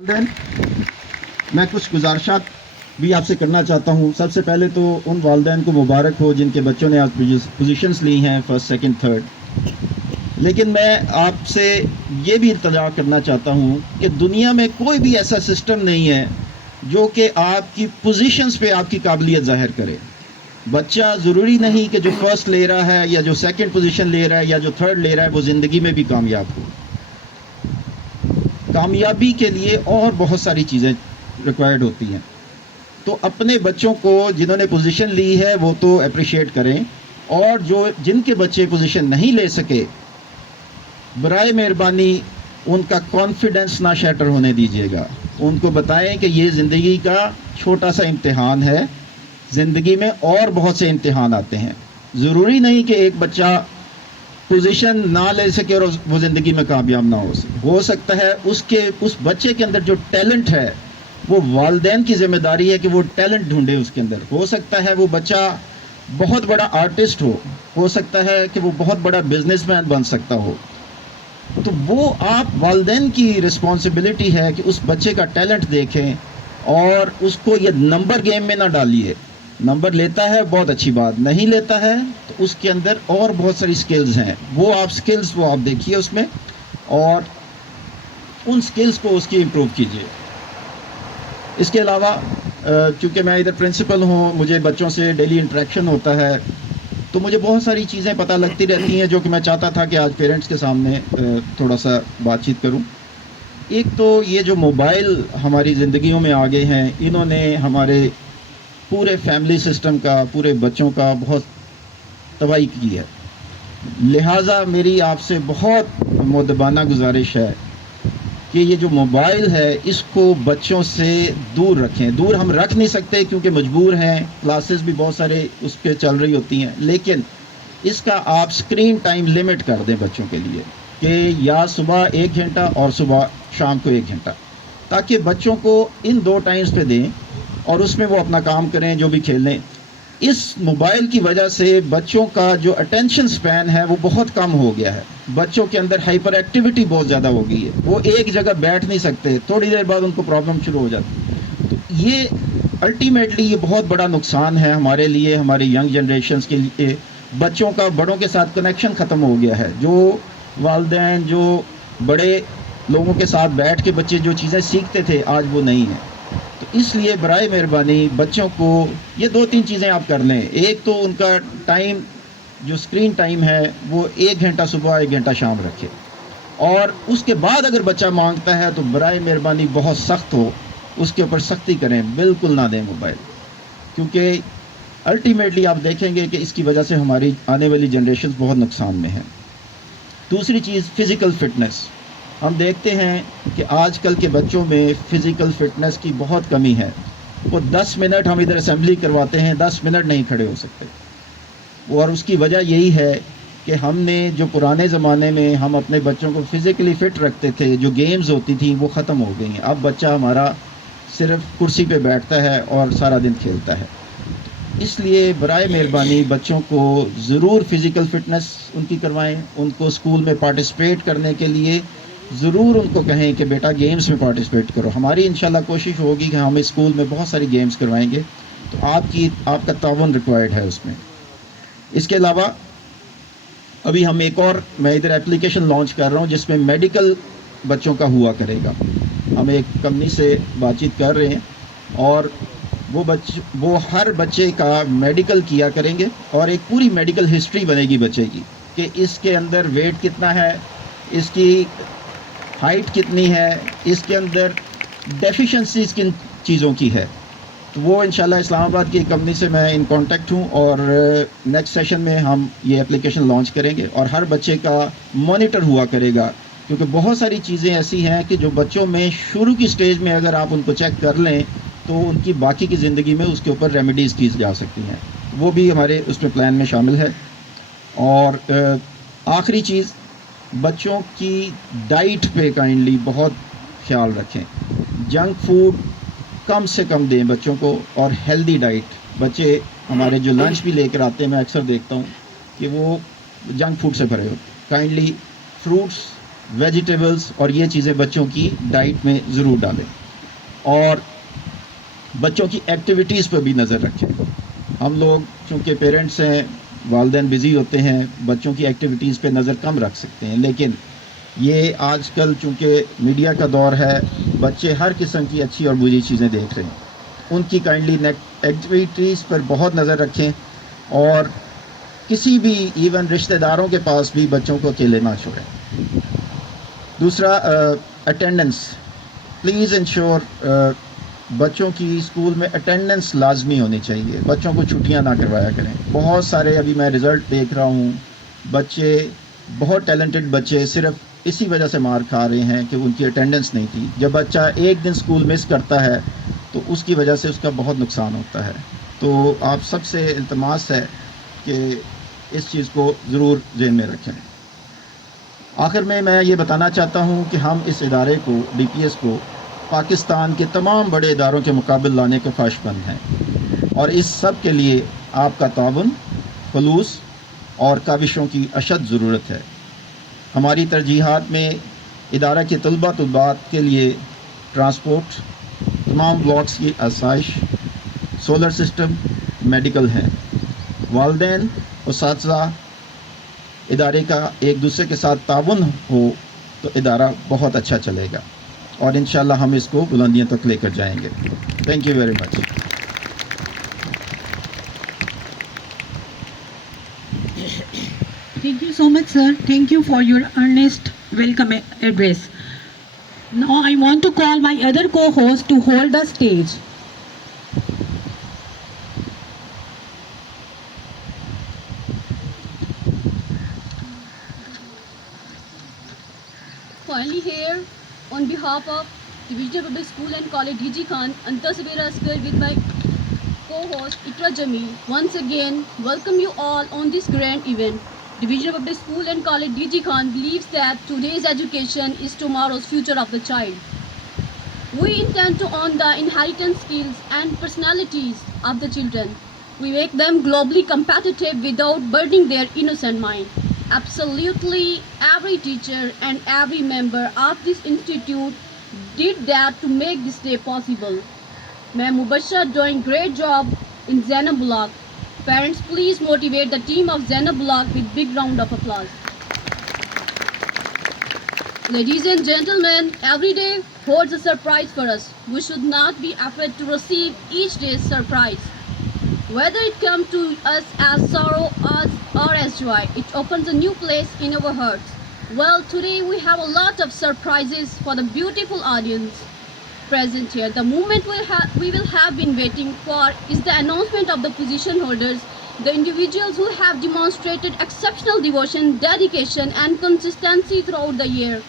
والدین میں کچھ گزارشات بھی آپ سے کرنا چاہتا ہوں. سب سے پہلے تو ان والدین کو مبارک ہو جن کے بچوں نے آج پوزیشنز لی ہیں فرسٹ سیکنڈ تھرڈ. لیکن میں آپ سے یہ بھی التجا کرنا چاہتا ہوں کہ دنیا میں کوئی بھی ایسا سسٹم نہیں ہے جو کہ آپ کی پوزیشنز پہ آپ کی قابلیت ظاہر کرے. بچہ ضروری نہیں کہ جو فرسٹ لے رہا ہے یا جو سیکنڈ پوزیشن لے رہا ہے یا جو تھرڈ لے رہا ہے وہ زندگی میں بھی کامیاب ہو. کامیابی کے لیے اور بہت ساری چیزیں ریکوائرڈ ہوتی ہیں. تو اپنے بچوں کو جنہوں نے پوزیشن لی ہے وہ تو اپریشیٹ کریں, اور جن کے بچے پوزیشن نہیں لے سکے برائے مہربانی ان کا کانفیڈنس نہ شیٹر ہونے دیجیے گا. ان کو بتائیں کہ یہ زندگی کا چھوٹا سا امتحان ہے, زندگی میں اور بہت سے امتحان آتے ہیں. ضروری نہیں کہ ایک بچہ پوزیشن نہ لے سکے اور وہ زندگی میں کامیاب نہ ہو سکے. ہو سکتا ہے اس بچے کے اندر جو ٹیلنٹ ہے وہ والدین کی ذمہ داری ہے کہ وہ ٹیلنٹ ڈھونڈے اس کے اندر. ہو سکتا ہے وہ بچہ بہت بڑا آرٹسٹ ہو سکتا ہے کہ وہ بہت بڑا بزنس مین بن سکتا ہو. تو وہ آپ والدین کی رسپانسبلٹی ہے کہ اس بچے کا ٹیلنٹ دیکھیں اور اس کو یہ نمبر گیم میں نہ ڈالیے. نمبر لیتا ہے بہت اچھی بات, نہیں لیتا ہے تو اس کے اندر اور بہت ساری سکلز ہیں, وہ آپ دیکھیے اس میں اور ان سکلز کو اس کی امپروو کیجیے. اس کے علاوہ چونکہ میں ادھر پرنسپل ہوں, مجھے بچوں سے ڈیلی انٹریکشن ہوتا ہے, تو مجھے بہت ساری چیزیں پتہ لگتی رہتی ہیں جو کہ میں چاہتا تھا کہ آج پیرنٹس کے سامنے تھوڑا سا بات چیت کروں. ایک تو یہ جو موبائل ہماری زندگیوں میں آ گئے ہیں, انہوں نے ہمارے پورے فیملی سسٹم کا, پورے بچوں کا بہت تباہی کی ہے. لہٰذا میری آپ سے بہت مؤدبانہ گزارش ہے کہ یہ جو موبائل ہے اس کو بچوں سے دور رکھیں. دور ہم رکھ نہیں سکتے کیونکہ مجبور ہیں, کلاسز بھی بہت سارے اس پہ چل رہی ہوتی ہیں, لیکن اس کا آپ اسکرین ٹائم لمٹ کر دیں بچوں کے لیے کہ یا صبح 1 گھنٹہ اور شام کو 1 گھنٹہ, تاکہ بچوں کو ان 2 ٹائمز پہ دیں اور اس میں وہ اپنا کام کریں, جو بھی کھیلیں. اس موبائل کی وجہ سے بچوں کا جو اٹینشن سپین ہے وہ بہت کم ہو گیا ہے. بچوں کے اندر ہائپر ایکٹیویٹی بہت زیادہ ہو گئی ہے, وہ ایک جگہ بیٹھ نہیں سکتے, تھوڑی دیر بعد ان کو پرابلم شروع ہو جاتی. تو یہ الٹیمیٹلی یہ بہت بڑا نقصان ہے ہمارے لیے, ہمارے ینگ جنریشنز کے لیے. بچوں کا بڑوں کے ساتھ کنیکشن ختم ہو گیا ہے. جو والدین, جو بڑے لوگوں کے ساتھ بیٹھ کے بچے جو چیزیں سیکھتے تھے آج وہ نہیں ہیں. تو اس لیے برائے مہربانی بچوں کو یہ 2-3 چیزیں آپ کر لیں. ایک تو ان کا ٹائم جو اسکرین ٹائم ہے وہ 1 گھنٹہ صبح 1 گھنٹہ شام رکھے, اور اس کے بعد اگر بچہ مانگتا ہے تو برائے مہربانی بہت سخت ہو اس کے اوپر سختی کریں, بالکل نہ دیں موبائل, کیونکہ الٹیمیٹلی آپ دیکھیں گے کہ اس کی وجہ سے ہماری آنے والی جنریشن بہت نقصان میں ہیں. دوسری چیز فزیکل فٹنس. ہم دیکھتے ہیں کہ آج کل کے بچوں میں فزیکل فٹنس کی بہت کمی ہے. وہ 10 منٹ ہم ادھر اسمبلی کرواتے ہیں, 10 منٹ نہیں کھڑے ہو سکتے, اور اس کی وجہ یہی ہے کہ ہم نے جو پرانے زمانے میں ہم اپنے بچوں کو فزیکلی فٹ رکھتے تھے, جو گیمز ہوتی تھیں وہ ختم ہو گئی ہیں. اب بچہ ہمارا صرف کرسی پہ بیٹھتا ہے اور سارا دن کھیلتا ہے. اس لیے برائے مہربانی بچوں کو ضرور فزیکل فٹنس ان کی کروائیں. ان کو اسکول میں پارٹیسپیٹ کرنے کے لیے ضرور ان کو کہیں کہ بیٹا گیمز میں پارٹیسپیٹ کرو. ہماری انشاءاللہ کوشش ہوگی کہ ہم اسکول میں بہت ساری گیمز کروائیں گے, تو آپ کا تعاون ریکوائرڈ ہے اس میں. اس کے علاوہ ابھی ہم ایک اور میں ادھر اپلیکیشن لانچ کر رہا ہوں جس میں میڈیکل بچوں کا ہوا کرے گا. ہم ایک کمپنی سے بات چیت کر رہے ہیں اور وہ ہر بچے کا میڈیکل کیا کریں گے, اور ایک پوری میڈیکل ہسٹری بنے گی بچے کی کہ اس کے اندر ویٹ کتنا ہے, اس کی ہائٹ کتنی ہے, اس کے اندر ڈیفیشنسیز کن چیزوں کی ہے. تو وہ انشاءاللہ اسلام آباد کی ایک کمپنی سے میں ان کانٹیکٹ ہوں, اور نیکسٹ سیشن میں ہم یہ اپلیکیشن لانچ کریں گے اور ہر بچے کا مانیٹر ہوا کرے گا. کیونکہ بہت ساری چیزیں ایسی ہیں کہ جو بچوں میں شروع کی سٹیج میں اگر آپ ان کو چیک کر لیں تو ان کی باقی کی زندگی میں اس کے اوپر ریمیڈیز کی جا سکتی ہیں. وہ بھی ہمارے اس میں پلان میں شامل ہے. اور آخری چیز, بچوں کی ڈائٹ پہ کائنڈلی بہت خیال رکھیں. جنک فوڈ کم سے کم دیں بچوں کو, اور ہیلدی ڈائٹ. بچے ہمارے جو لنچ بھی لے کر آتے ہیں میں اکثر دیکھتا ہوں کہ وہ جنک فوڈ سے بھرے ہوتے. کائنڈلی فروٹس ویجیٹیبلس اور یہ چیزیں بچوں کی ڈائٹ میں ضرور ڈالیں. اور بچوں کی ایکٹیویٹیز پہ بھی نظر رکھیں. ہم لوگ چونکہ پیرنٹس ہیں, والدین بزی ہوتے ہیں, بچوں کی ایکٹیویٹیز پہ نظر کم رکھ سکتے ہیں, لیکن یہ آج کل چونکہ میڈیا کا دور ہے, بچے ہر قسم کی اچھی اور بری چیزیں دیکھ رہے ہیں. ان کی کائنڈلی ایکٹیویٹیز پر بہت نظر رکھیں, اور کسی بھی ایون رشتہ داروں کے پاس بھی بچوں کو اکیلے نہ چھوڑیں. دوسرا, اٹینڈنس. پلیز انشور بچوں کی اسکول میں اٹینڈنس لازمی ہونی چاہیے. بچوں کو چھٹیاں نہ کروایا کریں. بہت سارے ابھی میں رزلٹ دیکھ رہا ہوں, بچے بہت ٹیلنٹڈ بچے صرف اسی وجہ سے مار کھا رہے ہیں کہ ان کی اٹینڈنس نہیں تھی. جب بچہ ایک دن اسکول مس کرتا ہے تو اس کی وجہ سے اس کا بہت نقصان ہوتا ہے. تو آپ سب سے التماس ہے کہ اس چیز کو ضرور ذہن میں رکھیں. آخر میں یہ بتانا چاہتا ہوں کہ ہم اس ادارے کو, ڈی پی ایس کو, پاکستان کے تمام بڑے اداروں کے مقابل لانے کے خواہش مند ہیں, اور اس سب کے لیے آپ کا تعاون, خلوص اور کاوشوں کی اشد ضرورت ہے. ہماری ترجیحات میں ادارہ کے طلبات کے لیے ٹرانسپورٹ, تمام بلاکس کی آسائش, سولر سسٹم, میڈیکل ہیں. والدین, اساتذہ, ادارے کا ایک دوسرے کے ساتھ تعاون ہو تو ادارہ بہت اچھا چلے گا, اور انشاءاللہ ہم اس کو بلندیوں تک لے کر جائیں گے. Thank you very much. Thank you so much, sir. Thank you for your earnest welcome address. Now I want to call my other co-host to hold the stage. Finally here, on behalf of Division Public School and College DG Khan, Antar Sabera Askar with my co-host Ikra Jameel, once again welcome you all on this grand event. Division Public School and College DG Khan believes that today's education is tomorrow's future of the child. We intend to own the inherent skills and personalities of the children. We make them globally competitive without burdening their innocent mind. Absolutely every teacher and every member of this institute did that to make this day possible. Ma'am Mubashir doing great job in Zainab Block. Parents, please motivate the team of Zainab Block with big round of applause. Ladies and gentlemen, every day holds a surprise for us. We should not be afraid to receive each day's surprise. Whether it comes to us as sorrow or as joy, it opens a new place in our hearts. Well, today we have a lot of surprises for the beautiful audience present here. The moment we will have been waiting for is the announcement of the position holders. The individuals who have demonstrated exceptional devotion, dedication and consistency throughout the year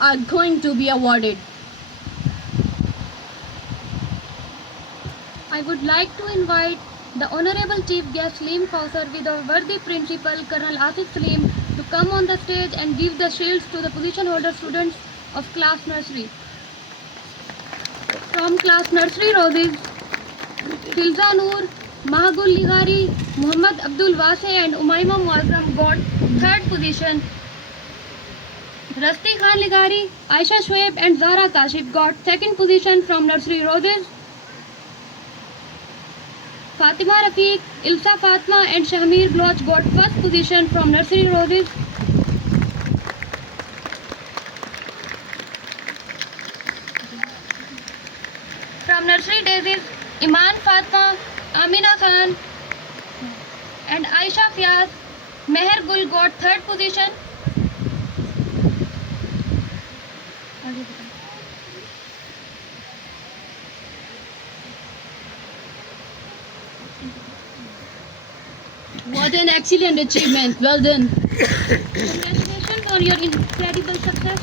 are going to be awarded. I would like to invite the Honorable Chief Guest Salim Kausar with our worthy Principal Colonel Asif Salim to come on the stage and give the shields to the position holder students of class nursery. From class nursery Roses, Filza Noor, Mahagul Ligari, Muhammad Abdul Wase and Umaima Muazzam got third position. Rasti Khan Ligari, Aisha Shoaib and Zahra Kashif got second position from nursery Roses. Fatima Rafiq, Ilsa Fatma and Shahmir Bloch got first position from nursery Roses. From nursery Daisies, Iman Fatma, Amina Khan and Aisha Fiaz, Meher Gul got third position. What an excellent achievement. Well done. Congratulations on your incredible success.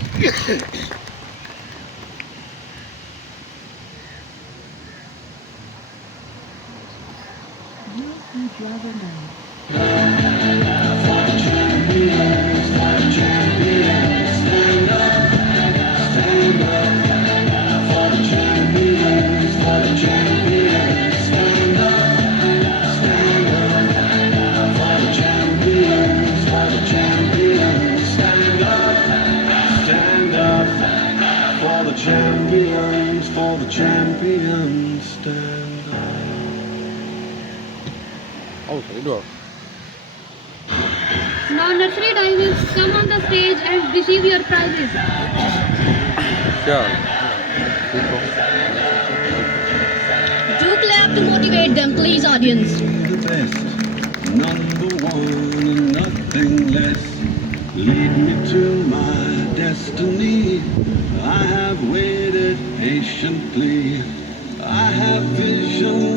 of champions stand high. Oh, sorry, do it. Now nursery rivals, come on the stage and receive your prizes. Yeah. Do clap to motivate them, please, audience. The best, number one and nothing less. Lead me to my destiny. I have waited patiently. I have vision,